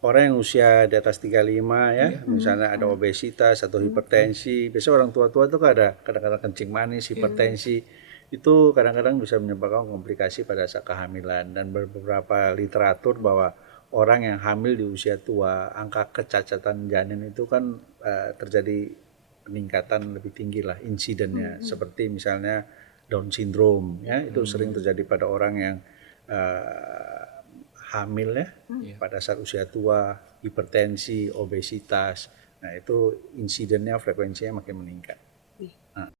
orang yang usia di atas 35 ya, misalnya ada obesitas atau hipertensi, biasanya orang tua-tua itu kan ada kadang-kadang kencing manis, hipertensi, itu kadang-kadang bisa menyebabkan komplikasi pada saat kehamilan. Dan beberapa literatur bahwa orang yang hamil di usia tua, angka kecacatan janin itu kan terjadi peningkatan lebih tinggi lah insidennya, seperti misalnya Down syndrome ya, itu sering terjadi pada orang yang hamil ya, pada saat usia tua, hipertensi, obesitas. Nah, itu insidennya, frekuensinya makin meningkat. Nah.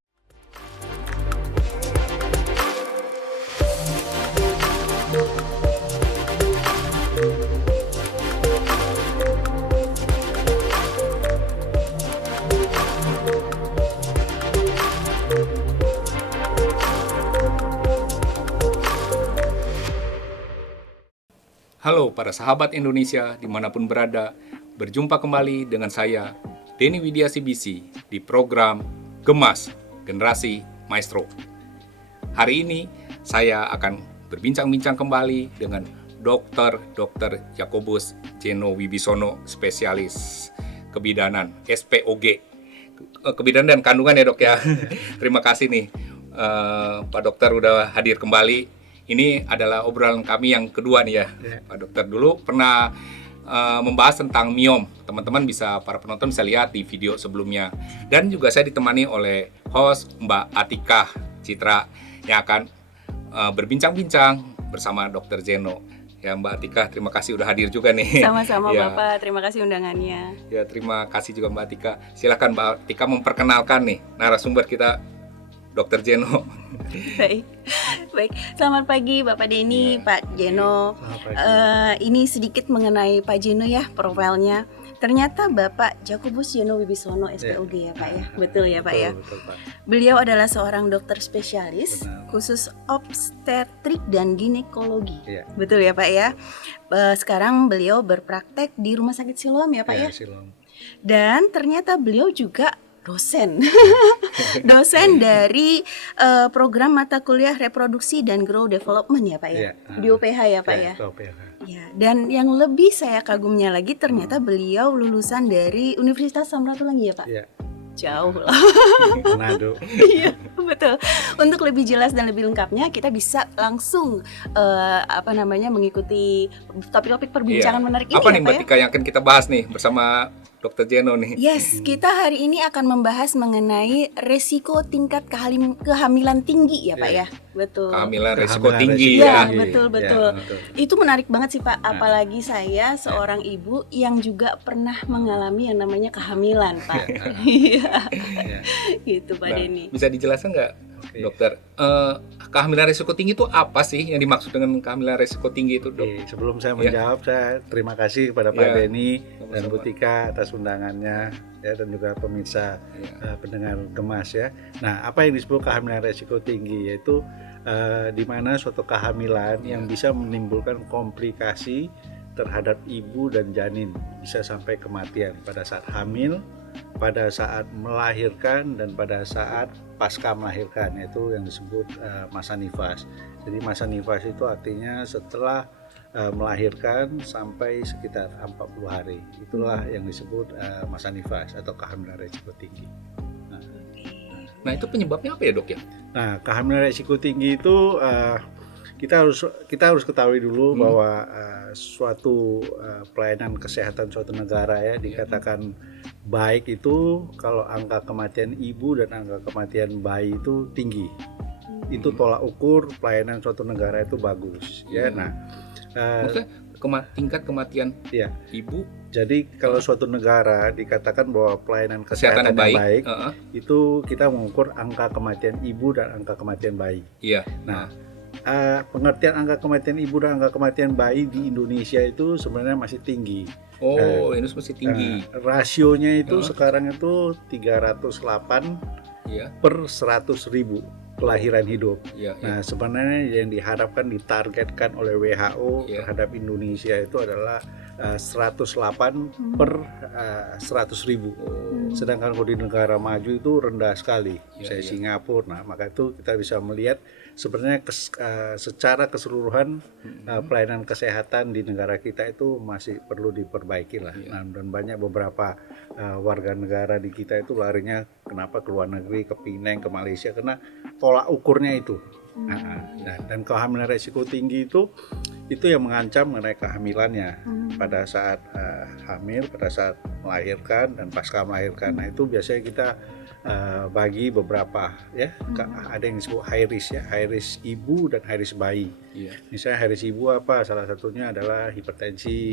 Halo para sahabat Indonesia dimanapun berada, berjumpa kembali dengan saya, Denny Widya CBC, di program Gemas Generasi Maestro. Hari ini saya akan berbincang-bincang kembali dengan Dr. Jakobus Jeno Wibisono, spesialis kebidanan SPOG, kebidanan dan kandungan ya dok ya. Terima kasih nih Pak Dokter udah hadir kembali. Ini adalah obrolan kami yang kedua nih ya. Pak Dokter dulu pernah membahas tentang miom. Teman-teman bisa, para penonton bisa lihat di video sebelumnya. Dan juga saya ditemani oleh host Mbak Atika Citra yang akan berbincang-bincang bersama Dr. Jeno. Ya Mbak Atika, terima kasih udah hadir juga nih. Sama-sama ya. Bapak, terima kasih undangannya. Ya, terima kasih juga Mbak Atika. Silakan Mbak Atika memperkenalkan nih narasumber kita, Dr. Jeno. Baik. Selamat pagi Bapak Denny, Pak Jeno. Ini sedikit mengenai Pak Jeno ya, profilnya. Ternyata Bapak Jakobus Jeno Wibisono SPOG ya Pak ya. Betul ya Pak ya. Betul, Pak. Beliau adalah seorang dokter spesialis khusus obstetrik dan ginekologi. Betul ya Pak ya. Sekarang beliau berpraktek di Rumah Sakit Siloam ya Pak ya. Siloam. Dan ternyata beliau juga dosen dari program mata kuliah reproduksi dan grow development ya Pak ya, di UPH ya Pak ya. Ya, dan yang lebih saya kagumnya lagi ternyata beliau lulusan dari Universitas Samratulangi ya Pak. Jauh lah. Manado. Iya, betul. Untuk lebih jelas dan lebih lengkapnya kita bisa langsung mengikuti topik-topik perbincangan menarik ini. Apa nih Mbak Tika yang akan kita bahas nih bersama Dr. Jeno nih? Yes, kita hari ini akan membahas mengenai resiko tingkat kehamilan tinggi ya Pak ya. Betul. Kehamilan resiko tinggi ya. ya. Betul. Itu menarik banget sih Pak, apalagi saya seorang ibu yang juga pernah mengalami yang namanya kehamilan Pak. Gitu Pak Denny. Bisa dijelaskan nggak dokter, kehamilan resiko tinggi itu apa sih yang dimaksud dengan kehamilan resiko tinggi itu dok? Sebelum saya menjawab, saya terima kasih kepada Pak Denny dan Bu Tika atas undangannya ya, dan juga pemirsa pendengar Gemas ya. Nah, apa yang disebut kehamilan resiko tinggi, yaitu di mana suatu kehamilan yang bisa menimbulkan komplikasi terhadap ibu dan janin, bisa sampai kematian pada saat hamil, pada saat melahirkan, dan pada saat pasca melahirkan, yaitu yang disebut masa nifas. Jadi masa nifas itu artinya setelah melahirkan sampai sekitar 40 hari. Itulah yang disebut masa nifas atau kehamilan resiko tinggi. Nah, itu penyebabnya apa ya dok ya? Nah, kehamilan resiko tinggi itu kita harus ketahui dulu bahwa suatu pelayanan kesehatan suatu negara ya dikatakan baik itu kalau angka kematian ibu dan angka kematian bayi itu tinggi. Itu tolak ukur pelayanan suatu negara itu bagus ya. Nah, maksudnya tingkat kematian ibu. Jadi kalau suatu negara dikatakan bahwa pelayanan kesehatan yang baik itu kita mengukur angka kematian ibu dan angka kematian bayi. Iya. Nah, pengertian angka kematian ibu dan angka kematian bayi di Indonesia itu sebenarnya masih tinggi. Ini masih tinggi. Rasionya itu sekarang itu 308 per 100.000 kelahiran hidup. Nah, sebenarnya yang diharapkan ditargetkan oleh WHO terhadap Indonesia itu adalah 108 per 100.000. Sedangkan kalau di negara maju itu rendah sekali, Singapura. Nah, maka itu kita bisa melihat sebenarnya secara keseluruhan pelayanan kesehatan di negara kita itu masih perlu diperbaiki lah. Nah, dan banyak beberapa warga negara di kita itu larinya kenapa ke luar negeri, ke Penang, ke Malaysia, karena tolak ukurnya itu. Dan kehamilan resiko tinggi itu yang mengancam mengenai kehamilannya pada saat hamil, pada saat melahirkan dan pasca melahirkan. Nah, itu biasanya kita bagi beberapa ya, ada yang disebut high risk ya, high risk ibu dan high risk bayi. Misalnya high risk ibu apa? Salah satunya adalah hipertensi,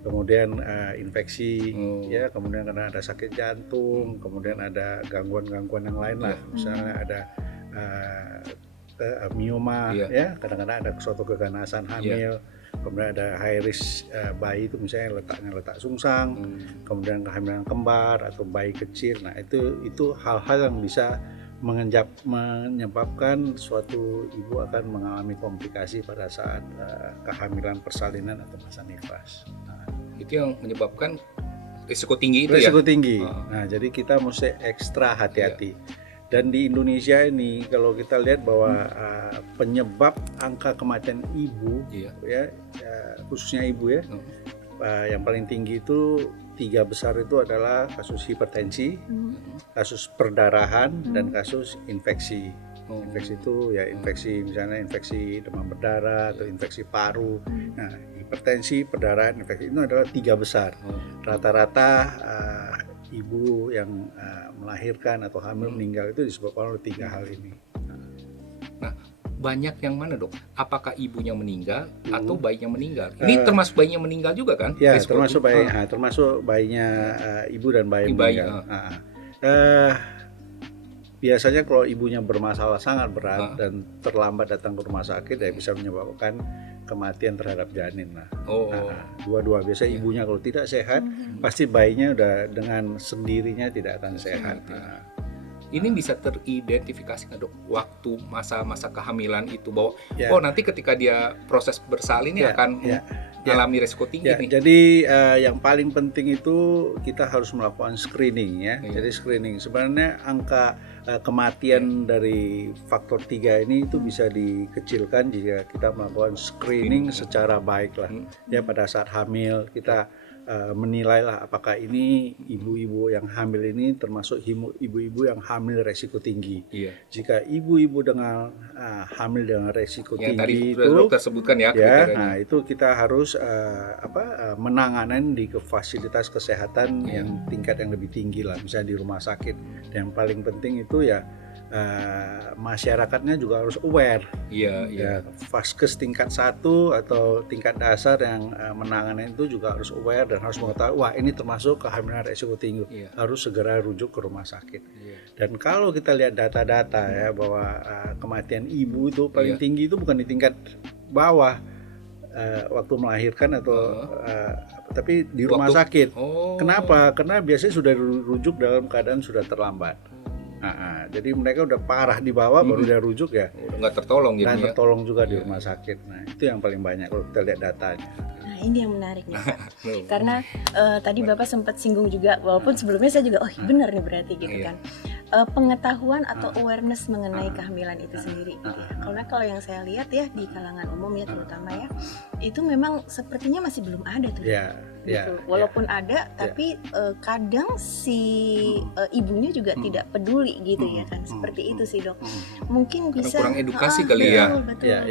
kemudian infeksi, ya, kemudian karena ada sakit jantung, kemudian ada gangguan-gangguan yang lain lah, misalnya ada mioma, ya, kadang-kadang ada suatu keganasan hamil. Kemudian ada high risk bayi itu misalnya letak sungsang, kemudian kehamilan kembar atau bayi kecil. Nah, itu hal-hal yang bisa menyebabkan suatu ibu akan mengalami komplikasi pada saat kehamilan persalinan atau masa nifas. Nah, itu yang menyebabkan risiko tinggi itu risiko tinggi. Nah, jadi kita mesti ekstra hati-hati. Dan di Indonesia ini kalau kita lihat bahwa penyebab angka kematian ibu, ya, khususnya ibu ya, yang paling tinggi itu 3 besar itu adalah kasus hipertensi, kasus perdarahan, dan kasus infeksi. Infeksi itu ya infeksi, misalnya infeksi demam berdarah atau infeksi paru. Nah, hipertensi, perdarahan, infeksi itu adalah 3 besar. Rata-rata ibu yang melahirkan atau hamil meninggal itu disebabkan oleh 3 hal ini. Nah, banyak yang mana, Dok? Apakah ibunya meninggal atau bayinya meninggal? Ini termasuk bayinya meninggal juga kan? Ya, termasuk bayinya ibu dan bayi meninggal. Biasanya kalau ibunya bermasalah sangat berat dan terlambat datang ke rumah sakit, ya bisa menyebabkan kematian terhadap janin lah. Dua-dua. Biasanya ibunya kalau tidak sehat, pasti bayinya udah dengan sendirinya tidak akan sehat. Ini bisa teridentifikasi nggak, Dok? Waktu masa-masa kehamilan itu bahwa nanti ketika dia proses bersalin ini akan mengalami resiko tinggi nih. Jadi yang paling penting itu kita harus melakukan screening ya. Jadi screening sebenarnya angka kematian dari faktor 3 ini itu bisa dikecilkan jika kita melakukan screening secara baik lah. Ya, pada saat hamil kita menilai lah apakah ini ibu-ibu yang hamil ini termasuk ibu-ibu yang hamil resiko tinggi. Jika ibu-ibu dengan hamil dengan resiko yang tinggi tadi itu dokter sebutkan ya, nah itu kita harus menanganan di fasilitas kesehatan yang tingkat yang lebih tinggi lah, misalnya di rumah sakit. Dan yang paling penting itu ya masyarakatnya juga harus aware. Vaskes tingkat 1 atau tingkat dasar yang menangani itu juga harus aware dan harus mengetahui wah ini termasuk kehamilan resiko tinggi, harus segera rujuk ke rumah sakit. Dan kalau kita lihat data-data ya bahwa kematian ibu itu paling tinggi itu bukan di tingkat bawah waktu melahirkan atau tapi di rumah sakit. Kenapa? Karena biasanya sudah rujuk dalam keadaan sudah terlambat. Jadi mereka udah parah di bawah baru dia rujuk ya. Udah nggak tertolong jadinya. Dan tertolong juga di rumah sakit. Nah, itu yang paling banyak kalau kita lihat datanya. Nah, ini yang menarik nih, Pak. Karena tadi Bapak sempat singgung juga, walaupun sebelumnya saya juga benar nih berarti gitu kan. Pengetahuan atau awareness mengenai kehamilan itu sendiri gitu ya. Karena kalau yang saya lihat ya di kalangan umum ya terutama ya, itu memang sepertinya masih belum ada tuh. Gitu. Walaupun ada, tapi kadang si ibunya juga tidak peduli gitu ya kan. Seperti itu sih, Dok. Mungkin bisa kurang edukasi kali ya. Betul.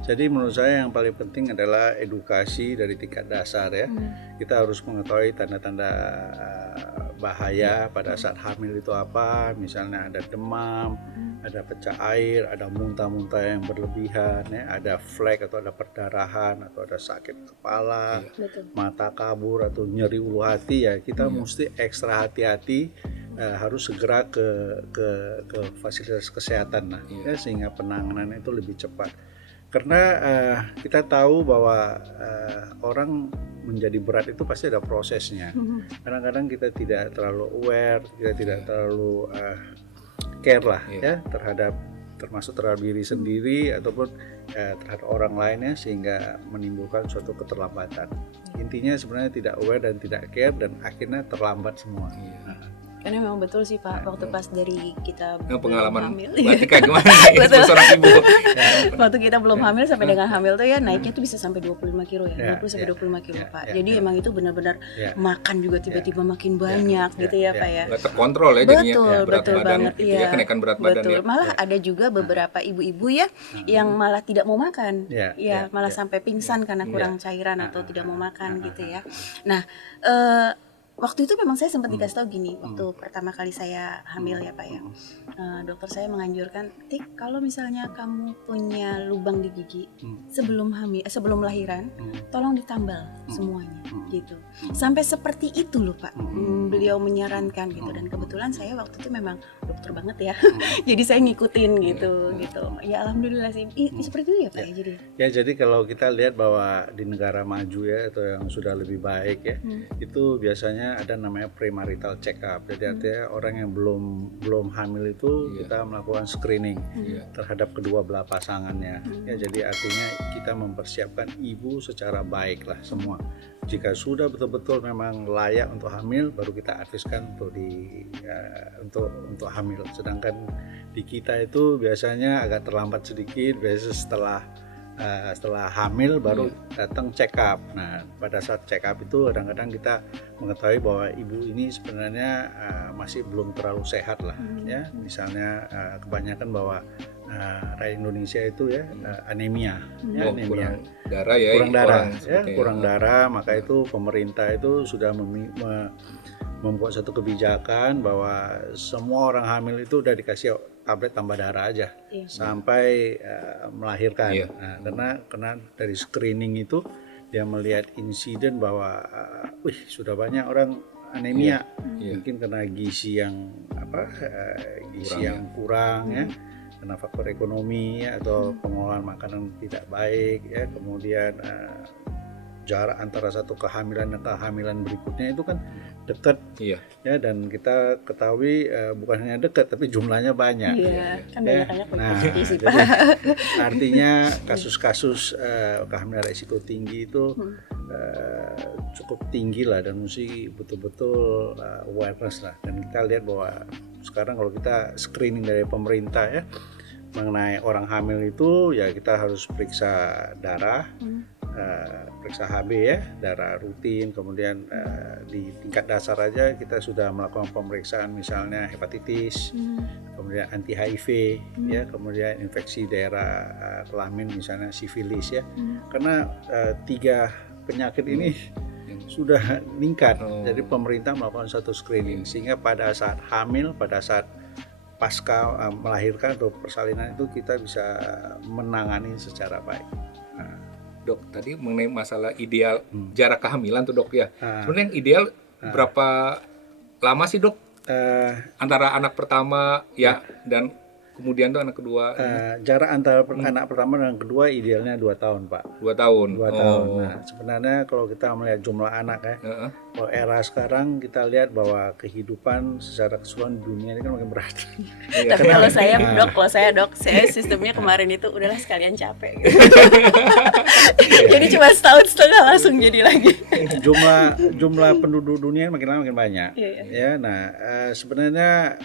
Jadi menurut saya yang paling penting adalah edukasi dari tingkat dasar ya. Kita harus mengetahui tanda-tanda bahaya pada saat hamil itu apa, misalnya ada demam, ada pecah air, ada muntah-muntah yang berlebihan, ya, ada flek atau ada perdarahan atau ada sakit kepala, mata kabur atau nyeri ulu hati, ya kita mesti ekstra hati-hati, harus segera ke fasilitas kesehatan ya, sehingga penanganan itu lebih cepat. Karena kita tahu bahwa orang menjadi berat itu pasti ada prosesnya. Kadang-kadang kita tidak terlalu aware, kita tidak terlalu care lah ya termasuk terhadap diri sendiri ataupun terhadap orang lainnya, sehingga menimbulkan suatu keterlambatan. Intinya sebenarnya tidak aware dan tidak care dan akhirnya terlambat semua. Karena memang betul sih Pak, waktu pas dari kita pengalaman hamil, berarti kayak gimana nih seorang ibu? waktu kita belum hamil sampai dengan hamil tuh ya naiknya tuh bisa sampai 25 kilo ya, 20 sampai 25 kilo Pak. Jadi emang itu benar-benar makan juga tiba-tiba makin banyak gitu ya Pak ya. Nggak terkontrol ya jadinya. Betul banget gitu ya, kenaikan berat badan ya. Malah ada juga beberapa ibu-ibu ya yang malah tidak mau makan, malah sampai pingsan karena kurang cairan atau tidak mau makan gitu ya. Nah, waktu itu memang saya sempat dikasih tahu gini, waktu pertama kali saya hamil ya Pak ya, dokter saya menganjurkan, Tik, kalau misalnya kamu punya lubang di gigi sebelum lahiran, tolong ditambal semuanya gitu. Sampai seperti itu loh Pak, beliau menyarankan gitu, dan kebetulan saya waktu itu memang dokter banget ya, jadi saya ngikutin gitu. Ya alhamdulillah sih, seperti itu ya Pak ya jadi. Ya jadi kalau kita lihat bahwa di negara maju ya atau yang sudah lebih baik ya, itu biasanya ada namanya premarital check up. Jadi artinya orang yang belum hamil itu kita melakukan screening terhadap kedua belah pasangannya. Ya jadi artinya kita mempersiapkan ibu secara baik lah semua. Jika sudah betul-betul memang layak untuk hamil, baru kita adviskan untuk hamil. Sedangkan di kita itu biasanya agak terlambat sedikit, biasanya setelah hamil baru datang check up. Nah, pada saat check up itu kadang-kadang kita mengetahui bahwa ibu ini sebenarnya masih belum terlalu sehat lah ya. Misalnya kebanyakan bahwa rakyat Indonesia itu ya anemia, anemia. Kurang darah, maka itu pemerintah itu sudah membuat satu kebijakan bahwa semua orang hamil itu udah dikasih tablet tambah darah aja sampai melahirkan. Karena dari screening itu dia melihat insiden bahwa sudah banyak orang anemia, mungkin karena gizi yang kurang ya, karena faktor ekonomi ya, atau pengolahan makanan tidak baik ya, kemudian jarak antara satu kehamilan dan kehamilan berikutnya itu kan dekat ya, dan kita ketahui bukan hanya dekat tapi jumlahnya banyak artinya kasus-kasus kehamilan risiko tinggi itu cukup tinggi lah, dan mesti betul-betul awareness lah. Dan kita lihat bahwa sekarang kalau kita screening dari pemerintah ya mengenai orang hamil itu ya, kita harus periksa darah, periksa HB ya, darah rutin, kemudian di tingkat dasar aja kita sudah melakukan pemeriksaan misalnya hepatitis, kemudian anti HIV ya, kemudian infeksi daerah kelamin misalnya sifilis ya, karena 3 penyakit ini sudah meningkat. Jadi pemerintah melakukan satu screening sehingga pada saat hamil, pada saat pasca melahirkan atau persalinan itu kita bisa menangani secara baik. Dok, tadi mengenai masalah ideal jarak kehamilan tuh dok ya. Sebenarnya yang ideal berapa lama sih dok? Antara anak pertama dan kemudian tuh anak kedua. Jarak antara anak pertama dan kedua idealnya 2 tahun Pak. 2 tahun. 2 tahun. Nah, sebenarnya kalau kita melihat jumlah anak ya, kalau era sekarang kita lihat bahwa kehidupan secara keseluruhan dunia ini kan makin berat. Tapi kalau saya dok, saya sistemnya kemarin itu udahlah sekalian capek. Gitu. Jadi cuma setahun setengah langsung jadi lagi. Jumlah penduduk dunia makin lama makin banyak. Ya, nah sebenarnya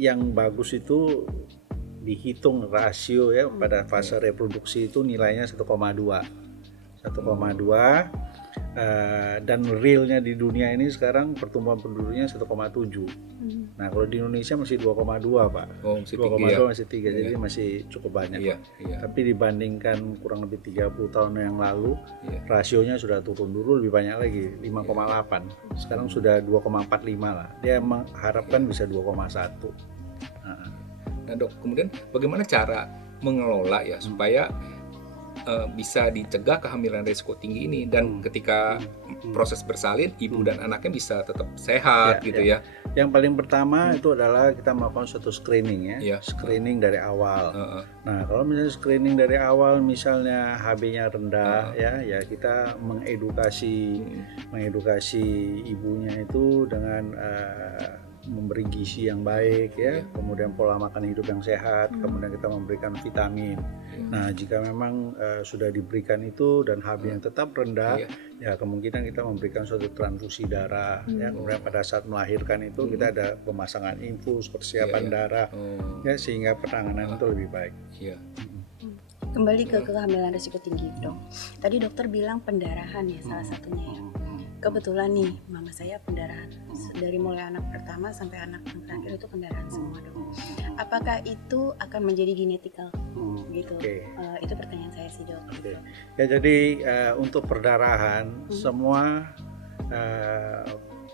yang bagus itu dihitung rasio ya pada fase reproduksi itu nilainya 1,2 dan realnya di dunia ini sekarang pertumbuhan penduduknya 1,7. Nah kalau di Indonesia masih 2,2 Pak. 2,2 masih 3 jadi masih cukup banyak. Tapi dibandingkan kurang lebih 30 tahun yang lalu rasionya sudah turun dulu lebih banyak lagi 5,8. Sekarang sudah 2,45 lah. Dia mengharapkan bisa 2,1. Nah dok, kemudian bagaimana cara mengelola ya supaya bisa dicegah kehamilan risiko tinggi ini, dan ketika proses bersalin ibu dan anaknya bisa tetap sehat ya. Yang paling pertama itu adalah kita melakukan suatu screening ya. Screening dari awal. Nah kalau misalnya screening dari awal misalnya HB-nya rendah ya kita mengedukasi ibunya itu dengan memberi gizi yang baik ya, kemudian pola makan hidup yang sehat, kemudian kita memberikan vitamin. Nah, jika memang sudah diberikan itu dan HB yang tetap rendah, ya kemungkinan kita memberikan suatu transfusi darah. Ya, kemudian pada saat melahirkan itu kita ada pemasangan infus, persiapan darah, ya sehingga penanganan itu lebih baik. Kembali ke kehamilan risiko tinggi, dok. Tadi dokter bilang pendarahan ya salah satunya ya. Kebetulan nih mama saya pendarahan dari mulai anak pertama sampai anak yang terakhir itu pendarahan semua, dok. Apakah itu akan menjadi genetikal gitu? Itu pertanyaan saya sih, dok. Ya, jadi untuk perdarahan semua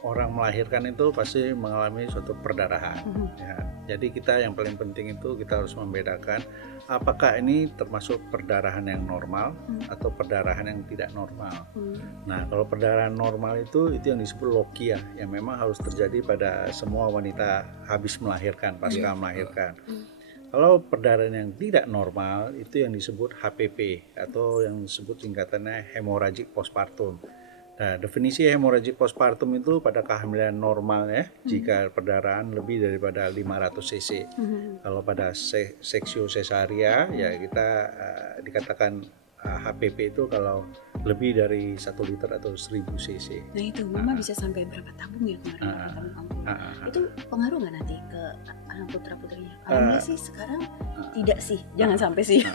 orang melahirkan itu pasti mengalami suatu perdarahan. Ya, jadi kita yang paling penting itu kita harus membedakan apakah ini termasuk perdarahan yang normal atau perdarahan yang tidak normal. Nah, kalau perdarahan normal itu yang disebut lokia, yang memang harus terjadi pada semua wanita habis melahirkan, pasca melahirkan. Kalau perdarahan yang tidak normal itu yang disebut HPP atau yang disebut singkatannya hemorrhagic postpartum. Nah, definisi hemorrhagic postpartum itu pada kehamilan normal ya, jika perdarahan lebih daripada 500 cc. Kalau pada seksio cesaria ya kita dikatakan HPP itu kalau lebih dari 1 liter atau 1000 cc. Nah itu, mama bisa sampai berapa tabung ya kemarin? Itu pengaruh nggak nanti ke anak putra-putrinya? Alhamdulillah sih sekarang tidak sih, jangan sampai sih.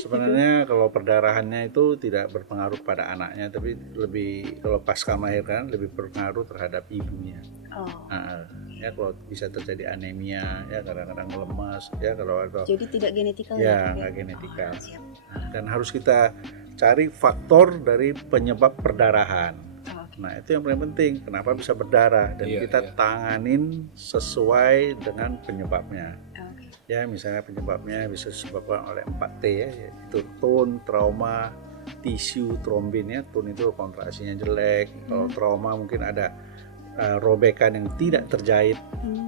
Sebenarnya kalau perdarahannya itu tidak berpengaruh pada anaknya, tapi lebih kalau pasca melahirkan lebih berpengaruh terhadap ibunya. Ya kalau bisa terjadi anemia, ya kadang-kadang lemas, ya kalau atau jadi tidak genetikal ya nggak genetikal. Dan harus kita cari faktor dari penyebab perdarahan. Nah itu yang paling penting, kenapa bisa berdarah dan kita tanganin sesuai dengan penyebabnya. Ya misalnya penyebabnya bisa disebabkan oleh 4T ya, yaitu tone, trauma, tisu, trombin ya. Tone itu kontraksinya jelek, kalau trauma mungkin ada robekan yang tidak terjahit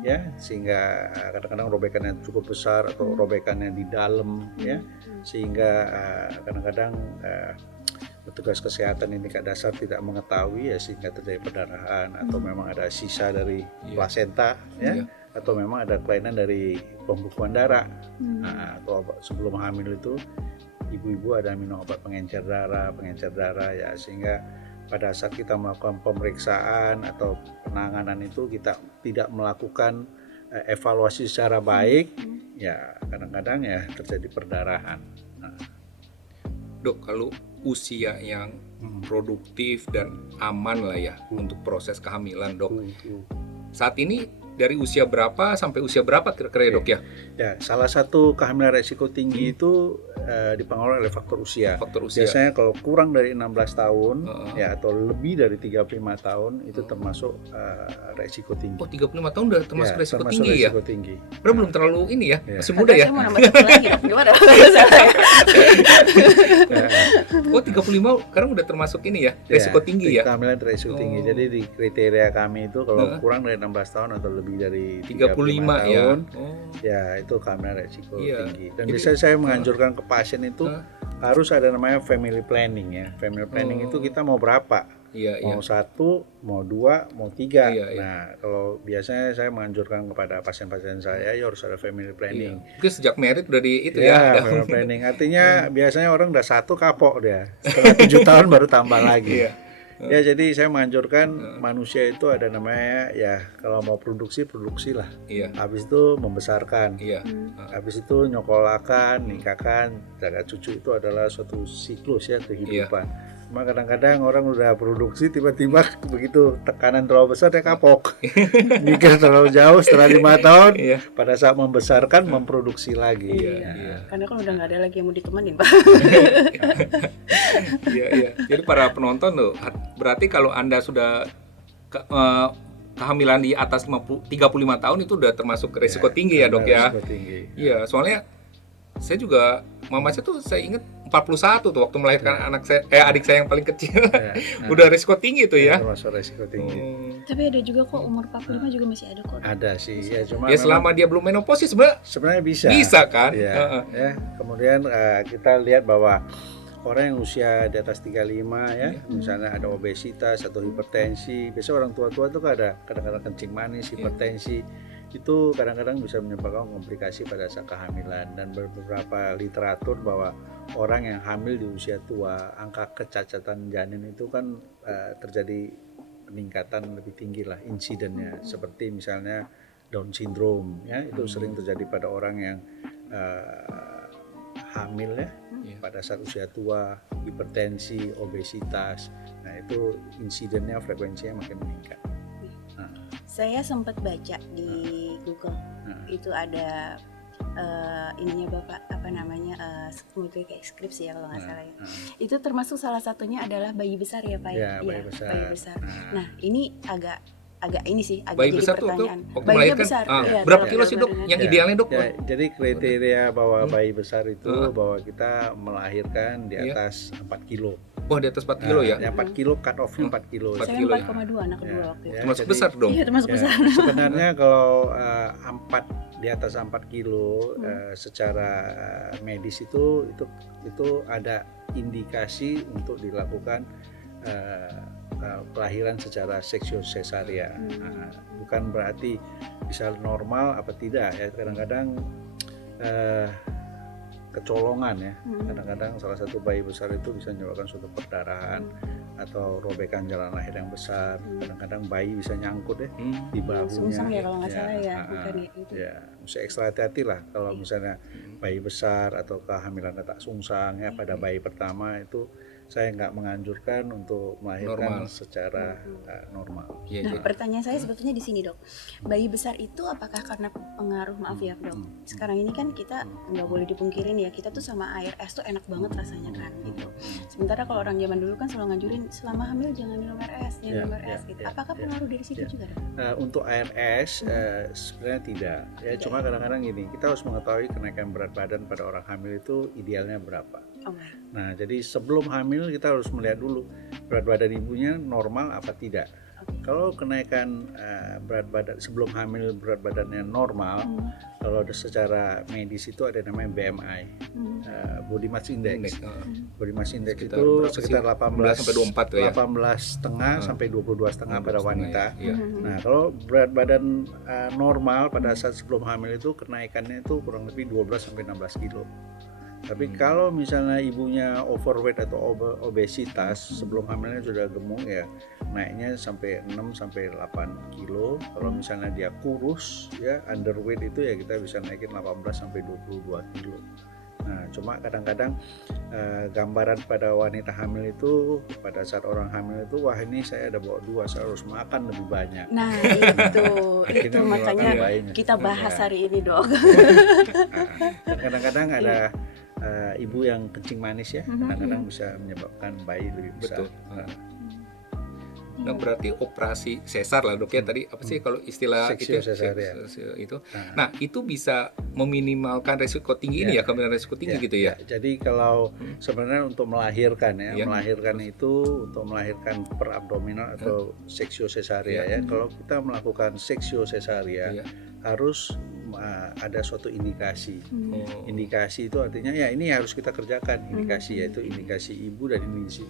ya, sehingga kadang-kadang robekannya cukup besar atau robekannya di dalam ya, sehingga kadang-kadang petugas kesehatan ini tingkat dasar tidak mengetahui ya, sehingga terjadi perdarahan atau memang ada sisa dari plasenta ya, atau memang ada kelainan dari pembukuan darah. Nah, atau sebelum hamil itu ibu-ibu ada minum obat pengencer darah ya, sehingga pada saat kita melakukan pemeriksaan atau penanganan itu kita tidak melakukan evaluasi secara baik, ya kadang-kadang ya terjadi perdarahan. Dok, kalau usia yang produktif dan aman lah ya untuk proses kehamilan, dok. Saat ini dari usia berapa sampai usia berapa kira-kira ya, dok ya? Ya, salah satu kehamilan resiko tinggi itu dipengaruhi oleh faktor usia. Biasanya kalau kurang dari 16 tahun ya atau lebih dari 35 tahun itu termasuk resiko tinggi. Oh, 35 tahun udah termasuk resiko termasuk tinggi resiko ya? Tinggi. Padahal belum terlalu ini ya, masih muda ya? Saya mau nambah satu lagi, gimana? Oh, 35 sekarang udah termasuk ini ya, resiko tinggi ya? Kehamilan resiko tinggi. Jadi di kriteria kami itu kalau kurang dari 16 tahun atau lebih dari 35 tahun ya itu kehamilan resiko tinggi. Dan biasanya saya menganjurkan ke pasien itu harus ada namanya family planning ya. Family planning itu kita mau berapa? Mau 1, mau 2, mau 3. Nah, kalau biasanya saya menganjurkan kepada pasien-pasien saya ya harus ada family planning. Mungkin sejak merit udah di itu ya. Family planning artinya biasanya orang udah 1 kapok dia. Setelah 7 tahun baru tambah lagi. Ya, jadi saya menganjurkan manusia itu ada namanya ya kalau mau produksi lah. Habis itu membesarkan. Habis itu nyokolakan, nikahkan, jaga cucu itu adalah suatu siklus ya kehidupan. Cuma kadang-kadang orang udah produksi tiba-tiba begitu tekanan terlalu besar dia kapok. Mikir terlalu jauh setelah 5 tahun pada saat membesarkan memproduksi lagi. Karena kan udah nggak ada lagi yang mau ditemenin, Pak. Jadi para penonton loh, berarti kalau Anda sudah kehamilan di atas 35 tahun itu udah termasuk resiko tinggi ya, dok ya? Resiko tinggi. Iya, soalnya saya juga mama saya tuh saya ingat 41 tuh waktu melahirkan adik saya yang paling kecil. Udah resiko tinggi tuh ya. Termasuk resiko tinggi. Tapi ada juga kok umur 45 juga masih ada kok. Ada sih. Ya cuma selama dia belum menopause sih sebenarnya bisa. Bisa kan? Ya. Kemudian kita lihat bahwa orang yang usia di atas 35 ya, misalnya ada obesitas atau hipertensi, biasanya orang tua-tua tuh ada kadang-kadang kencing manis, hipertensi, itu kadang-kadang bisa menyebabkan komplikasi pada saat kehamilan. Dan beberapa literatur bahwa orang yang hamil di usia tua, angka kecacatan janin itu kan terjadi peningkatan lebih tinggi lah insidennya, seperti misalnya Down syndrome ya, itu sering terjadi pada orang yang hamil ya, pada saat usia tua, hipertensi, obesitas. Nah, itu insidennya, frekuensinya makin meningkat. Saya sempat baca di Google, itu ada ininya Bapak, apa namanya, multi kayak skripsi ya kalau nggak salah ya. Itu termasuk salah satunya adalah bayi besar ya Pak ya? Bayi besar. Bayi besar. Nah, ini agak ini sih agak bayi jadi besar pertanyaan. Waktu Bayinya melahirkan besar. berapa kilo sih dok yang idealnya dok? Jadi kriteria bahwa bayi besar itu bahwa kita melahirkan di atas 4 kilo. Oh, di atas 4 kilo ya? 4 kilo, cut off-nya 4 kilo. Saya 4,2 anak kedua waktu itu. Termasuk besar dong? Iya, termasuk besar. Sebenarnya kalau di atas 4 kilo secara medis itu ada indikasi untuk dilakukan kelahiran secara seksio sesaria. Bukan berarti bisa normal apa tidak ya, kadang-kadang kecolongan ya. Kadang-kadang salah satu bayi besar itu bisa menyebabkan suatu perdarahan atau robekan jalan lahir yang besar. Kadang-kadang bayi bisa nyangkut ya di bahunya. Sungsang ya kalau nggak salah ya, bukan itu. Ya, mesti ekstra hati-hati lah kalau misalnya bayi besar atau kehamilan letak sungsang ya pada bayi pertama itu saya nggak menganjurkan untuk melahirkan secara normal. Nah, pertanyaan saya sebetulnya di sini dok, bayi besar itu apakah karena pengaruh, maaf ya dok, sekarang ini kan kita nggak boleh dipungkirin ya, kita tuh sama air es tuh enak banget rasanya kan gitu. Sementara kalau orang zaman dulu kan selalu nganjurin selama hamil jangan minum air es, minum air es gitu. Apakah pengaruh dari situ juga dok? Untuk air es sebenarnya tidak. Ya cuma kadang-kadang gini, kita harus mengetahui kenaikan berat badan pada orang hamil itu idealnya berapa. Nah, jadi sebelum hamil kita harus melihat dulu berat badan ibunya normal apa tidak. Kalau kenaikan berat badan sebelum hamil berat badannya normal, kalau secara medis itu ada namanya BMI, Body Mass Index. Body Mass Index itu sekitar 18 sampai 24 ya. 18,5 sampai 22,5 pada wanita. Nah, kalau berat badan normal pada saat sebelum hamil itu kenaikannya itu kurang lebih 12 sampai 16 kilo. Tapi kalau misalnya ibunya overweight atau obesitas sebelum hamilnya sudah gemuk ya naiknya sampai 6 sampai 8 kilo. Kalau misalnya dia kurus ya underweight itu ya kita bisa naikin 18 sampai 22 kilo. Nah, cuma kadang-kadang gambaran pada wanita hamil itu pada saat orang hamil itu wah ini saya ada bawa 2, saya harus makan lebih banyak. Nah, itu makanya kita bahas hari ini dok. Dan kadang-kadang ada ibu yang kencing manis ya, kadang-kadang bisa menyebabkan bayi lebih besar. Betul. Nah, berarti operasi sesar lah dok ya tadi apa sih kalau istilah seksio sesaria itu. Nah, itu bisa meminimalkan resiko tinggi ini ya, kemungkinan resiko tinggi gitu ya. Jadi kalau sebenarnya untuk melahirkan ya, melahirkan itu untuk melahirkan per abdominal atau seksio sesaria ya. Kalau kita melakukan seksio sesaria harus ada suatu indikasi. Indikasi itu artinya ya ini harus kita kerjakan. Indikasi yaitu indikasi ibu dan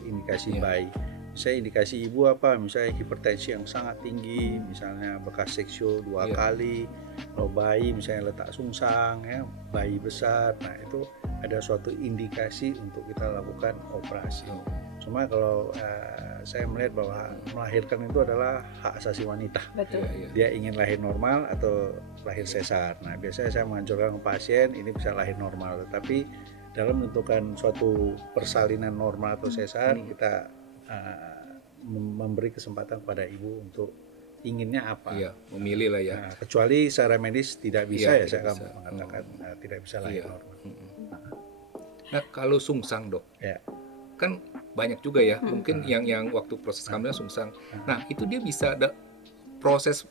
indikasi bayi. Misalnya indikasi ibu apa? Misalnya hipertensi yang sangat tinggi, misalnya bekas seksio 2 kali. Kalau bayi misalnya letak sungsang ya, bayi besar. Nah, itu ada suatu indikasi untuk kita lakukan operasi. Cuma kalau saya melihat bahwa melahirkan itu adalah hak asasi wanita. Betul. Dia ingin lahir normal atau lahir sesar. Nah, biasanya saya menganjurkan ke pasien ini bisa lahir normal, tetapi dalam menentukan suatu persalinan normal atau sesar kita memberi kesempatan kepada ibu untuk inginnya apa. Memilih lah ya. Nah, kecuali secara medis tidak bisa saya akan mengatakan tidak bisa lahir normal. Nah, kalau sungsang dok, kan banyak juga ya, mungkin yang waktu proses hamil sungsang. Nah, itu dia bisa ada proses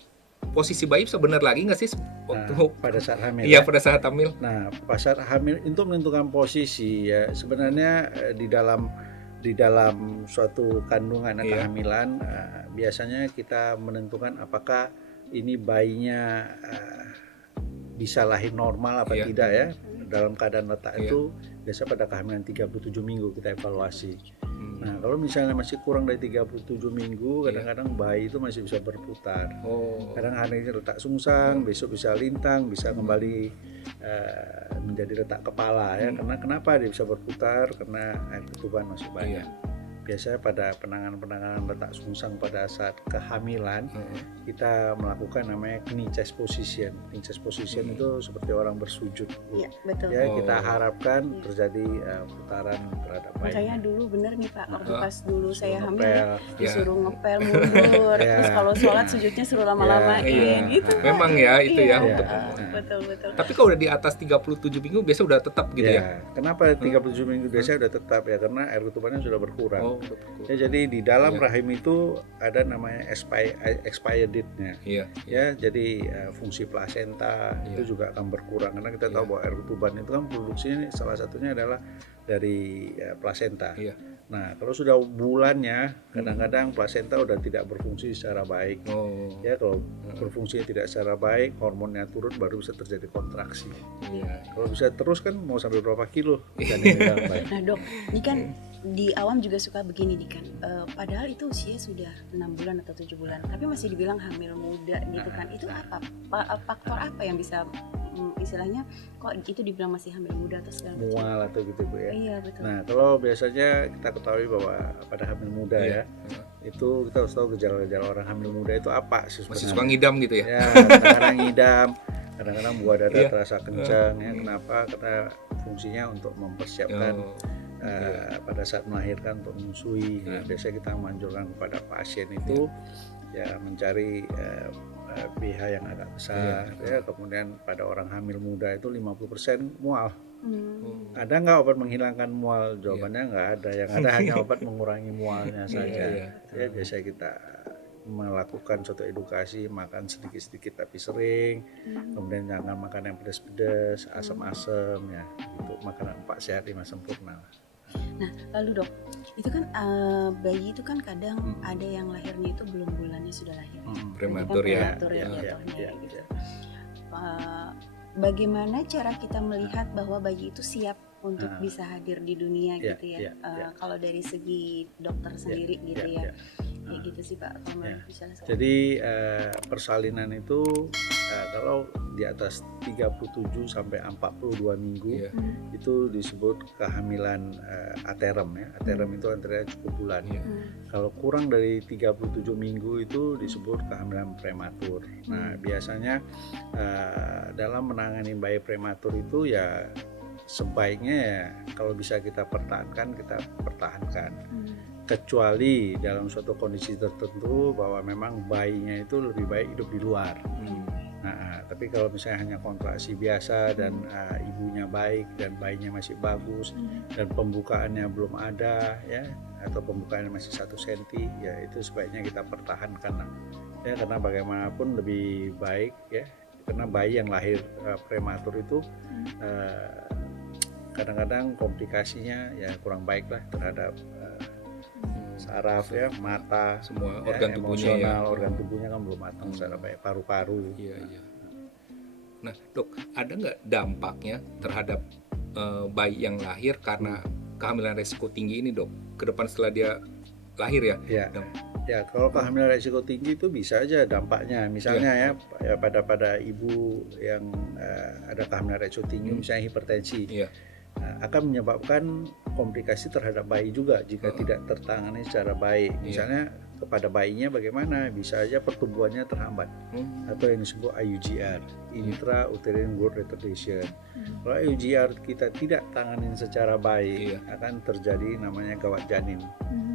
posisi bayi bisa benar lagi nggak sih waktu pada saat hamil? Iya, pada saat hamil. Nah, pada saat hamil untuk menentukan posisi ya sebenarnya di dalam suatu kandungan atau kehamilan biasanya kita menentukan apakah ini bayinya bisa lahir normal apa tidak ya dalam keadaan letak itu biasa pada kehamilan 37 minggu kita evaluasi. Nah, kalau misalnya masih kurang dari 37 minggu, kadang-kadang bayi itu masih bisa berputar. Kadang hari ini letak sungsang, besok bisa lintang, bisa kembali menjadi letak kepala ya. Karena kenapa dia bisa berputar? Karena air ketuban masih banyak. Biasanya pada penanganan letak sungsang pada saat kehamilan kita melakukan namanya knee chest position. Knee chest position itu seperti orang bersujud. Iya, betul. Ya, kita harapkan terjadi putaran terhadap bayi. Makanya dulu bener nih Pak, waktu pas dulu saya hamil disuruh ngepel mundur, terus kalau sholat sujudnya suruh lama-lamain gitu. Memang ya itu ya untuk betul. Tapi kalau udah di atas 37 minggu biasa udah tetap gitu ya. Kenapa 37 minggu biasanya udah tetap ya? Karena air ketubannya sudah berkurang. Ya, jadi di dalam rahim itu ada namanya expired date-nya. Ya, jadi fungsi plasenta itu juga akan berkurang karena kita tahu bahwa air ketuban itu kan produksinya salah satunya adalah dari plasenta. Nah, kalau sudah bulannya kadang-kadang plasenta udah tidak berfungsi secara baik. Ya, kalau berfungsinya tidak secara baik, hormonnya turun baru bisa terjadi kontraksi. Kalau bisa terus kan mau sampai berapa kilo janin baik. Nah, Dok, ini kan di awam juga suka begini nih kan. Padahal itu usia sudah 6 bulan atau 7 bulan, tapi masih dibilang hamil muda gitu kan. Itu apa? Faktor apa yang bisa istilahnya kok itu dibilang masih hamil muda atau segala macam? Mual atau gitu Bu ya. Iya, betul. Nah, kalau biasanya kita ketahui bahwa pada hamil muda ya, itu kita harus tahu gejala-gejala orang hamil muda itu apa sih sebenarnya. Masih suka ngidam gitu ya? Ya, kadang-kadang ngidam, kadang-kadang buah dada terasa kencang ya. Kenapa? Karena fungsinya untuk mempersiapkan pada saat melahirkan untuk menyusui. Nah, biasanya kita menganjurkan kepada pasien itu ya mencari BH yang agak besar ya. Kemudian pada orang hamil muda itu 50% mual. Ada nggak obat menghilangkan mual? Jawabannya nggak ada. Yang ada hanya obat mengurangi mualnya saja. Ya, biasanya kita melakukan suatu edukasi, makan sedikit-sedikit tapi sering, kemudian jangan makan yang pedas-pedas, asam-asam ya, gitu. Makanan 4 sehat 5 sempurna. Nah, lalu Dok, itu kan bayi itu kan kadang ada yang lahirnya itu belum bulannya sudah lahir. Prematur ya. Gitu. Bagaimana cara kita melihat bahwa bayi itu siap untuk bisa hadir di dunia gitu ya? Kalau dari segi dokter sendiri gitu ya. Kayak gitu sih Pak. Jadi persalinan itu kalau di atas 37 sampai 42 minggu itu disebut kehamilan aterem ya. Aterem itu antara cukup bulan. Kalau kurang dari 37 minggu itu disebut kehamilan prematur. Nah, biasanya dalam menangani bayi prematur itu ya sebaiknya ya kalau bisa kita pertahankan, kita pertahankan. Kecuali dalam suatu kondisi tertentu bahwa memang bayinya itu lebih baik hidup di luar. Nah, tapi kalau misalnya hanya kontraksi biasa dan ibunya baik dan bayinya masih bagus dan pembukaannya belum ada ya, atau pembukaannya masih 1 cm ya, itu sebaiknya kita pertahankan ya, karena bagaimanapun lebih baik ya, karena bayi yang lahir prematur itu kadang-kadang komplikasinya ya kurang baik lah terhadap saraf ya, mata, semua ya, organ tubuhnya ya. Organ tubuhnya kan belum matang secara baik, paru-paru. Nah, Dok, ada nggak dampaknya terhadap bayi yang lahir karena kehamilan resiko tinggi ini, Dok? Ke depan setelah dia lahir ya? Ya, kalau kehamilan resiko tinggi itu bisa aja dampaknya. Misalnya ya pada ibu yang ada kehamilan resiko tinggi, misalnya hipertensi. Akan menyebabkan komplikasi terhadap bayi juga jika tidak tertangani secara baik. Misalnya kepada bayinya bagaimana? Bisa aja pertumbuhannya terhambat atau yang disebut IUGR, intrauterine growth retardation. Kalau IUGR kita tidak tanganin secara baik, akan terjadi namanya gawat janin.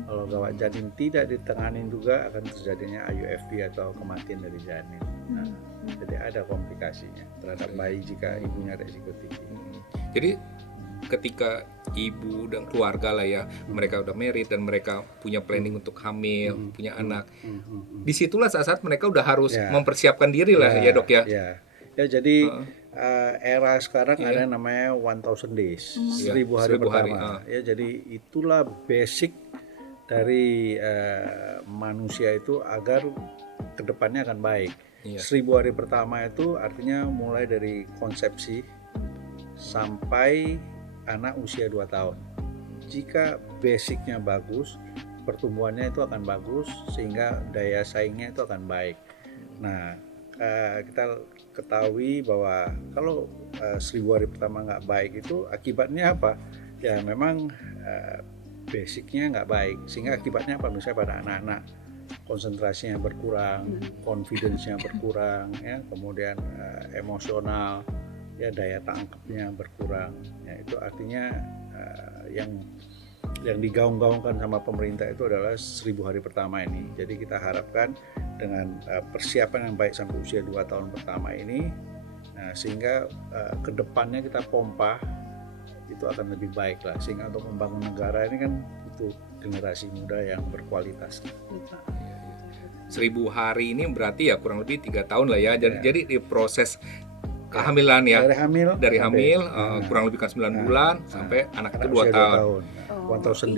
Kalau gawat janin tidak ditenganin juga akan terjadinya IUFB atau kematian dari janin. Nah, jadi ada komplikasinya terhadap bayi jika ibunya risiko tinggi. Jadi ketika ibu dan keluarga lah ya, mereka udah married dan mereka punya planning untuk hamil, punya anak, disitulah saat-saat mereka udah harus mempersiapkan diri lah ya Dok ya. Ya, jadi era sekarang ada namanya 1000 days, 1000 hari pertama. Ya, jadi itulah basic dari manusia itu agar kedepannya akan baik. 1000 hari pertama itu artinya mulai dari konsepsi sampai anak usia 2 tahun. Jika basicnya bagus, pertumbuhannya itu akan bagus sehingga daya saingnya itu akan baik. Nah, kita ketahui bahwa kalau 1000 hari pertama nggak baik itu akibatnya apa? Ya memang basicnya nggak baik, sehingga akibatnya apa? Misalnya pada anak-anak konsentrasinya berkurang, confidence-nya berkurang, ya, kemudian emosional, ya daya tangkapnya berkurang. Ya, itu artinya yang digaung-gaungkan sama pemerintah itu adalah 1000 hari pertama ini. Jadi kita harapkan dengan persiapan yang baik sampai usia 2 tahun pertama ini, sehingga kedepannya kita pompa itu akan lebih baik lah, sehingga untuk membangun negara ini kan itu generasi muda yang berkualitas. 1000 hari ini berarti ya kurang lebih 3 tahun lah ya. Jadi di proses kehamilan ya, dari hamil kurang lebih kan 9 bulan sampai anak itu 2 tahun.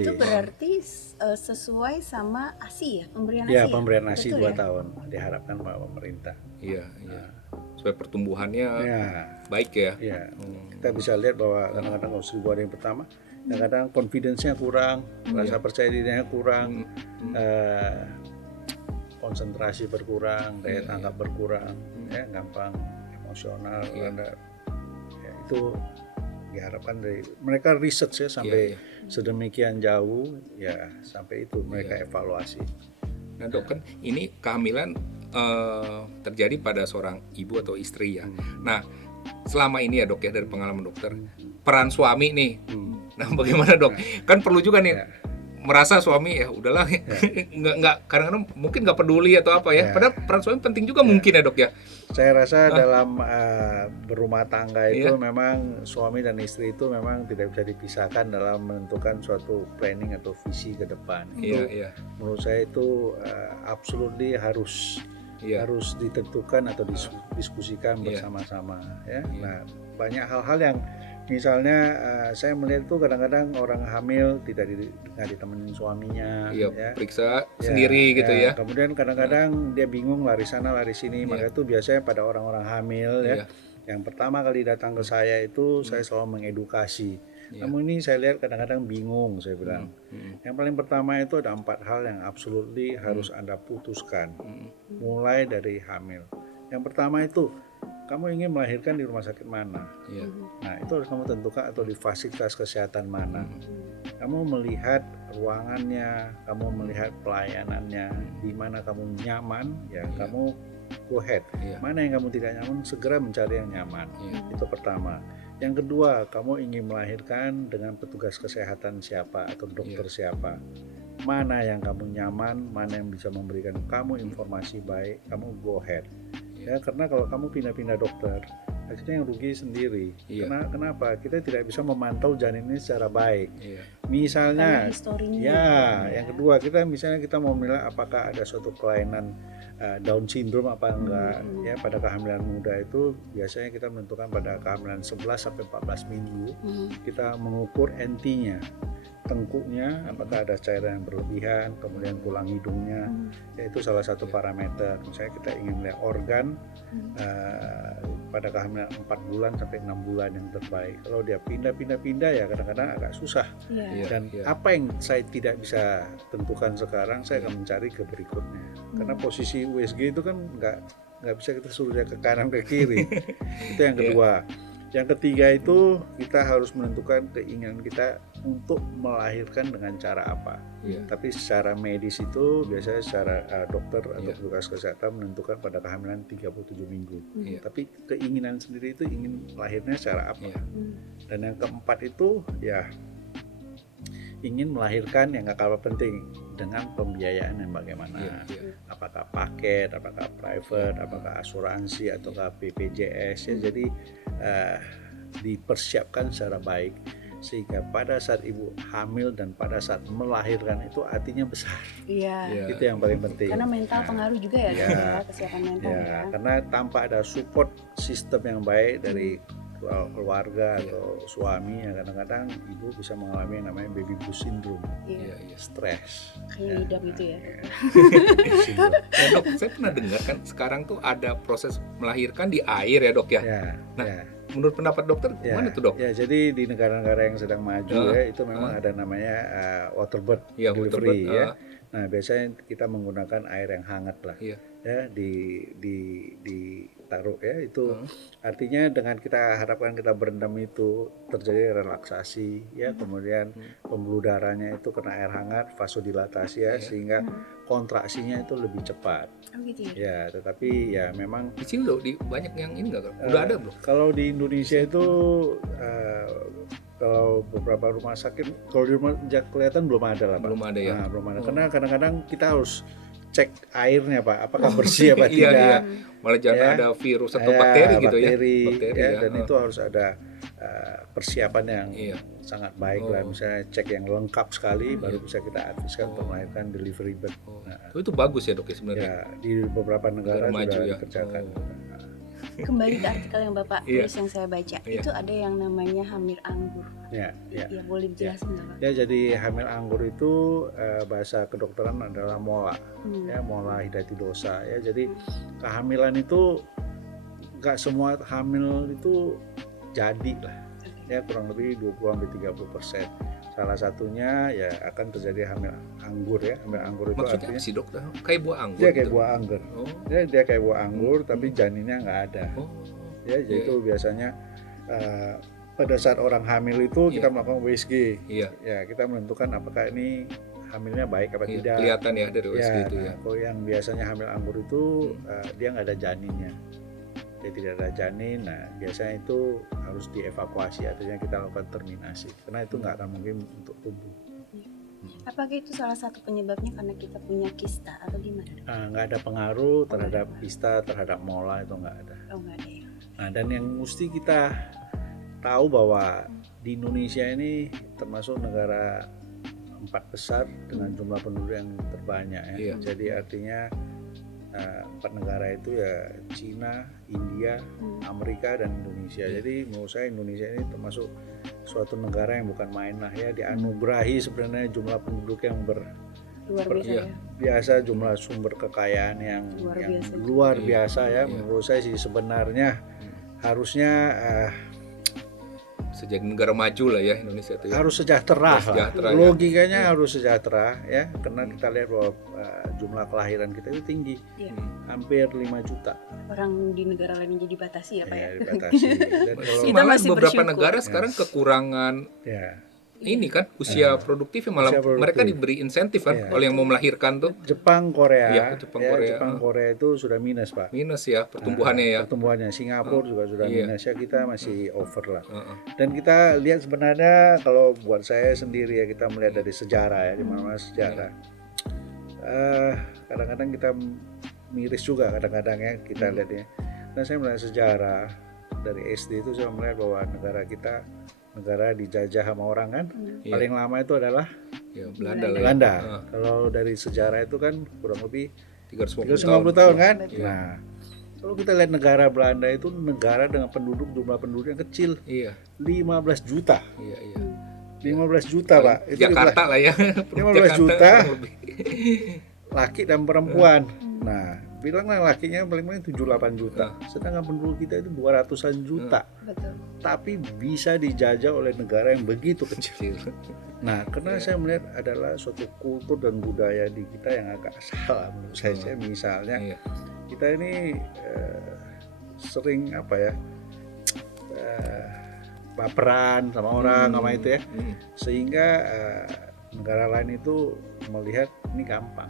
Itu berarti sesuai sama ASI ya, pemberian ASI. Ya, pemberian ASI 2 tahun diharapkan Pak pemerintah. Iya. Supaya pertumbuhannya baik ya. Iya. Kita bisa lihat bahwa kadang-kadang kalau 1000 hari yang pertama, kadang-kadang confidence-nya kurang, rasa percaya dirinya kurang, konsentrasi berkurang, daya tangkap berkurang, ya, gampang emosional, ya, itu diharapkan dari mereka research ya sampai sedemikian jauh, ya sampai itu mereka evaluasi. Nah dok, kan ini kehamilan terjadi pada seorang ibu atau istri ya. Nah selama ini ya dok ya, dari pengalaman dokter, peran suami nih, nah bagaimana dok? Kan perlu juga nih merasa suami ya udahlah, nggak kadang-kadang mungkin nggak peduli atau apa ya. Padahal peran suami penting juga mungkin ya dok ya. Saya rasa dalam berumah tangga itu memang suami dan istri itu memang tidak bisa dipisahkan dalam menentukan suatu planning atau visi ke depan. Menurut saya itu absolutely harus ditentukan atau didiskusikan bersama-sama ya. Nah, banyak hal-hal yang misalnya saya melihat tuh kadang-kadang orang hamil tidak ditemenin suaminya, periksa sendiri gitu ya. Kemudian kadang-kadang dia bingung lari sana lari sini, maka itu biasanya pada orang-orang hamil ya. Yang pertama kali datang ke saya itu saya selalu mengedukasi. Namun ini saya lihat kadang-kadang bingung, saya bilang. Yang paling pertama itu ada 4 hal yang absolutely harus Anda putuskan, mulai dari hamil. Yang pertama itu, kamu ingin melahirkan di rumah sakit mana? Nah, itu harus kamu tentukan, atau di fasilitas kesehatan mana. Kamu melihat ruangannya, kamu melihat pelayanannya, di mana kamu nyaman, ya kamu go ahead. Mana yang kamu tidak nyaman, segera mencari yang nyaman. Itu pertama. Yang kedua, kamu ingin melahirkan dengan petugas kesehatan siapa atau dokter siapa. Mana yang kamu nyaman, mana yang bisa memberikan kamu informasi baik, kamu go ahead. Ya, karena kalau kamu pindah-pindah dokter, akhirnya yang rugi sendiri. Kenapa? Kita tidak bisa memantau janin ini secara baik. Misalnya, yang kedua, kita mau menilai apakah ada suatu kelainan Down syndrome apa enggak. Ya, pada kehamilan muda itu biasanya kita menentukan pada kehamilan 11 sampai 14 minggu. Kita mengukur NT-nya, tengkuknya, apakah ada cairan yang berlebihan, kemudian tulang hidungnya, yaitu salah satu parameter. Misalnya kita ingin melihat organ pada kehamilan 4 bulan sampai 6 bulan yang terbaik. Kalau dia pindah-pindah ya kadang-kadang agak susah. Dan apa yang saya tidak bisa tentukan sekarang, saya akan mencari ke berikutnya. Karena posisi USG itu kan nggak bisa kita suruh dia ke kanan ke kiri. Itu yang kedua. Yang ketiga itu kita harus menentukan keinginan kita untuk melahirkan dengan cara apa. Tapi secara medis itu biasanya secara dokter atau petugas kesehatan menentukan pada kehamilan 37 minggu. Tapi keinginan sendiri itu ingin lahirnya secara apa. Dan yang keempat itu ya ingin melahirkan yang gak kalah penting dengan pembiayaan yang bagaimana. Apakah paket, apakah private, apakah asuransi ataukah BPJS ya. Jadi dipersiapkan secara baik sehingga pada saat ibu hamil dan pada saat melahirkan itu artinya besar. Itu yang paling penting. Karena mental pengaruh juga ya, kesiapan mental. Karena tanpa ada support sistem yang baik dari keluarga atau suami, ya kadang-kadang ibu bisa mengalami yang namanya baby blues syndrome, stres. Kayak idam itu ya. Dok, saya pernah dengar kan sekarang tuh ada proses melahirkan di air ya dok ya. Nah, menurut pendapat dokter gimana tuh dok? Ya, jadi di negara-negara yang sedang maju ya itu memang ada namanya waterbird delivery ya. Nah biasanya kita menggunakan air yang hangat lah ya ditaruh ya itu artinya dengan kita harapkan kita berendam itu terjadi relaksasi ya kemudian pembuluh darahnya itu kena air hangat vasodilatasi ya sehingga kontraksinya itu lebih cepat. Ya tetapi ya memang di sini loh banyak yang ini nggak udah ada belum? Kalau di Indonesia itu kalau beberapa rumah sakit kalau di rumah kelihatan belum ada lah Pak. Belum ada ya. Nah, belum ada karena kadang-kadang kita harus cek airnya Pak apakah bersih apa tidak. Iya. Malah jangan ada virus atau bakteri gitu ya. Bakteri dan itu harus ada persiapan yang sangat baik lah misalnya cek yang lengkap sekali baru bisa kita adviskan untuk melahirkan delivery bird. Nah, itu bagus ya dok ya sebenarnya. Ya di beberapa negara sudah dikerjakan. Kembali ke artikel yang Bapak tulis yang saya baca, itu ada yang namanya hamil anggur. Ya, boleh dijelasin nggak Pak? Ya, jadi hamil anggur itu bahasa kedokteran adalah mola, ya mola hidatidosa. Ya, jadi kehamilan itu nggak semua hamil itu jadi lah, ya kurang lebih 20-30%. Salah satunya ya akan terjadi hamil anggur ya. Hamil anggur itu maksudnya artinya sih dok, kayak buah anggur. Dia kayak buah anggur. Dia kayak buah anggur tapi janinnya nggak ada. Ya, jadi itu biasanya pada saat orang hamil itu kita melakukan USG. Ya, kita menentukan apakah ini hamilnya baik apa tidak. Kelihatan ya dari USG itu ya. Kalau yang biasanya hamil anggur itu dia nggak ada janinnya. Dia tidak ada janin, nah biasanya itu harus dievakuasi, artinya kita lakukan terminasi, karena itu nggak akan mungkin untuk tumbuh. Apakah itu salah satu penyebabnya karena kita punya kista atau gimana? Nggak ada pengaruh terhadap kista, terhadap mola itu nggak ada. Nggak ada ya. Nah dan yang mesti kita tahu bahwa di Indonesia ini termasuk negara 4 besar dengan jumlah penduduk yang terbanyak ya. Jadi artinya 4 negara itu ya Cina, India, Amerika dan Indonesia. Jadi menurut saya Indonesia ini termasuk suatu negara yang bukan main lah ya, dianugerahi sebenarnya jumlah penduduk yang biasa, jumlah sumber kekayaan yang luar biasa ya. Menurut saya sih sebenarnya harusnya sejak negara maju lah ya Indonesia itu ya. Harus sejahtera, logikanya harus sejahtera ya, karena kita lihat bahwa jumlah kelahiran kita itu tinggi, hampir 5 juta. Orang di negara lain jadi batasi ya Pak ya? Dibatasi. Dan kita masih beberapa negara sekarang kekurangan ini kan usia produktif malah mereka diberi insentif kan oleh yang mau melahirkan tuh. Jepang, Korea. Jepang, Korea itu sudah minus Pak. Minus ya pertumbuhannya ya. Pertumbuhannya Singapura juga sudah minus ya, kita masih over lah. Dan kita lihat sebenarnya kalau buat saya sendiri ya, kita melihat dari sejarah ya, di mana sejarah. Kadang-kadang kita miris juga kadang-kadang ya kita lihat ya. Dan saya melihat sejarah dari SD itu saya melihat bahwa negara kita negara dijajah sama orang kan, paling lama itu adalah Belanda. Kalau dari sejarah itu kan kurang lebih 350 tahun kan. Nah, kalau kita lihat negara Belanda itu negara dengan jumlah penduduk yang kecil, 15 juta. 15 juta Pak. Itu Jakarta lah ya. 15 juta laki dan perempuan. Nah, bilanglah lakinya paling 7-8 juta. Sedangkan penduduk kita itu 200-an juta. Betul. Tapi bisa dijajah oleh negara yang begitu kecil. Nah, karena saya melihat adalah suatu kultur dan budaya di kita yang agak salah menurut saya. Misalnya kita ini sering baperan sama orang sama itu ya. Sehingga negara lain itu melihat ini gampang.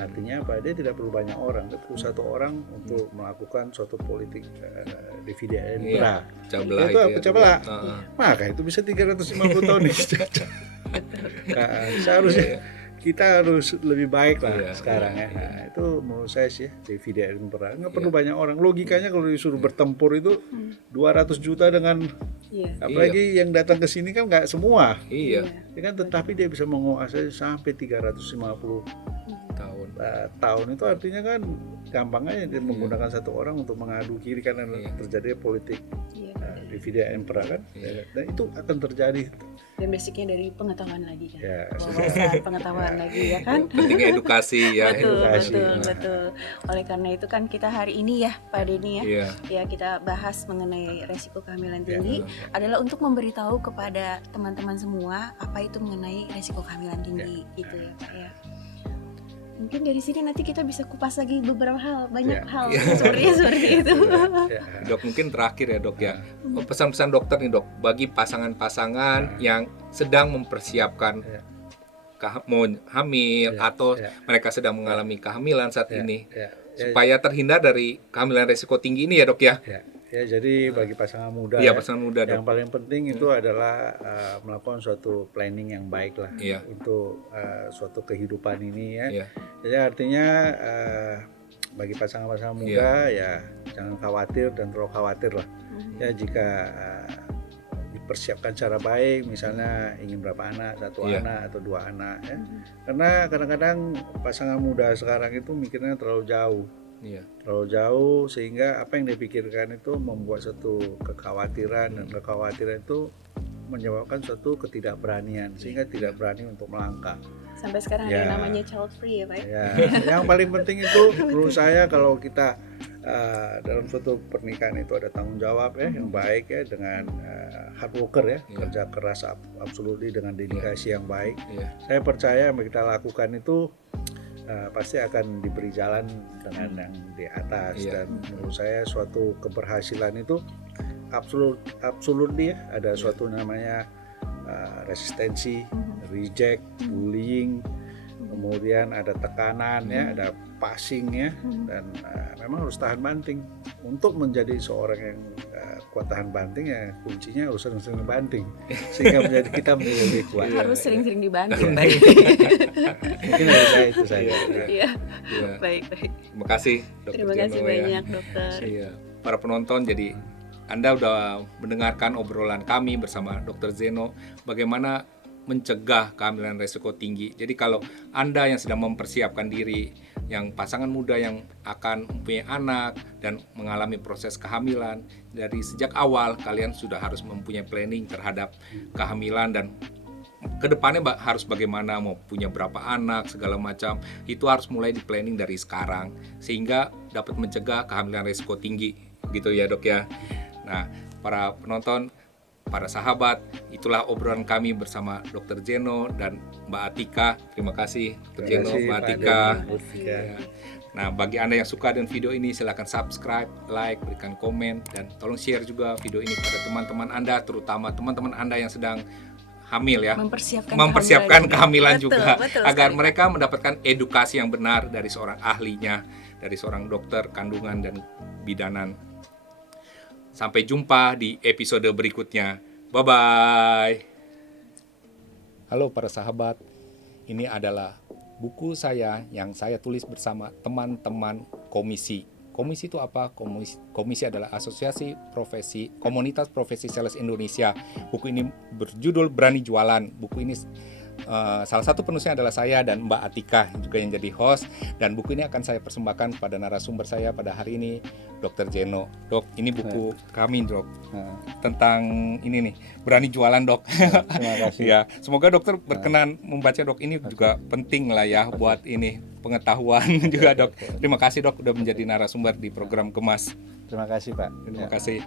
Artinya apa? Dia tidak perlu banyak orang, perlu satu orang untuk melakukan suatu politik dividen belah. Pecah belah. Maka itu bisa 350 tahun nih. Seharusnya kita harus lebih baik lah sekarang ya. Nah, itu menurut saya sih dividen belah. Nggak perlu banyak orang. Logikanya kalau disuruh bertempur itu 200 juta dengan apalagi yang datang ke sini kan nggak semua. Ya kan, tetapi dia bisa menguasai sampai 350 tahun itu artinya kan gampangnya dia menggunakan satu orang untuk mengadu kiri karena terjadi politik divide impera kan, dan itu akan terjadi. Dan basicnya dari pengetahuan lagi kan, wawasan pengetahuan lagi ya kan. Pentingnya edukasi ya. Betul. Oleh karena itu kan kita hari ini ya Pak Denny ya kita bahas mengenai resiko kehamilan tinggi adalah untuk memberitahu kepada teman-teman semua apa itu mengenai resiko kehamilan tinggi gitu ya Pak ya. Mungkin dari sini nanti kita bisa kupas lagi beberapa hal, banyak hal seperti itu. Dok, mungkin terakhir ya dok ya, pesan-pesan dokter nih dok bagi pasangan-pasangan yang sedang mempersiapkan mau hamil atau mereka sedang mengalami kehamilan saat ini, supaya terhindar dari kehamilan resiko tinggi ini ya dok ya. Ya, jadi bagi pasangan muda, pasangan muda yang paling penting itu adalah melakukan suatu planning yang baik lah untuk suatu kehidupan ini ya. Jadi artinya bagi pasangan-pasangan muda ya jangan khawatir dan terlalu khawatir lah. Ya jika dipersiapkan secara baik, misalnya ingin berapa anak, satu anak atau 2 anak ya. Karena kadang-kadang pasangan muda sekarang itu mikirnya terlalu jauh. Terlalu jauh sehingga apa yang dipikirkan itu membuat suatu kekhawatiran dan kekhawatiran itu menyebabkan suatu ketidakberanian sehingga tidak berani untuk melangkah. Sampai sekarang ada yang namanya child free ya Pak. Yang paling penting itu menurut saya kalau kita dalam suatu pernikahan itu ada tanggung jawab yang baik ya dengan hard worker ya, kerja keras absolutely dengan dedikasi yang baik. Saya percaya yang kita lakukan itu pasti akan diberi jalan dengan yang di atas dan menurut saya suatu keberhasilan itu absolutely ya, ada suatu namanya resistensi, reject, bullying, kemudian ada tekanan ya, ada passing ya, dan memang harus tahan banting. Untuk menjadi seorang yang kuat tahan banting ya kuncinya harus sering-sering banting sehingga kita menjadi lebih kuat. Harus sering-sering dibanting. Mungkin dari saya itu saja. Baik. Terima kasih Dr. Terima kasih banyak dokter. Para penonton, jadi Anda sudah mendengarkan obrolan kami bersama Dr. Zeno bagaimana mencegah kehamilan resiko tinggi. Jadi kalau Anda yang sedang mempersiapkan diri, yang pasangan muda yang akan mempunyai anak dan mengalami proses kehamilan, dari sejak awal kalian sudah harus mempunyai planning terhadap kehamilan dan kedepannya harus bagaimana, mau punya berapa anak, segala macam. Itu harus mulai di planning dari sekarang sehingga dapat mencegah kehamilan resiko tinggi, gitu ya dok ya. Nah, para penonton, para sahabat, itulah obrolan kami bersama Dr. Zeno dan Mbak Atika. Terima kasih Dr. Zeno, Mbak Atika. Nah, bagi Anda yang suka dengan video ini, silakan subscribe, like, berikan komen, dan tolong share juga video ini pada teman-teman Anda, terutama teman-teman Anda yang sedang hamil ya, mempersiapkan kehamilan juga, agar mereka mendapatkan edukasi yang benar dari seorang ahlinya, dari seorang dokter kandungan dan bidanan. Sampai jumpa di episode berikutnya. Bye-bye. Halo para sahabat, ini adalah buku saya yang saya tulis bersama teman-teman komisi. Komisi itu apa? Komisi adalah Asosiasi Profesi Komunitas Profesi Sales Indonesia. Buku ini berjudul Berani Jualan. Buku ini salah satu penulisnya adalah saya dan Mbak Atika juga yang jadi host, dan buku ini akan saya persembahkan pada narasumber saya pada hari ini, Dr. Zeno. Dok, ini buku kami dok, tentang ini nih, berani jualan dok. Terima kasih. Ya, semoga dokter berkenan membaca dok, ini juga penting lah ya buat ini pengetahuan juga dok. Terima kasih dok udah menjadi narasumber di program Gemas. Terima kasih Pak. Terima kasih.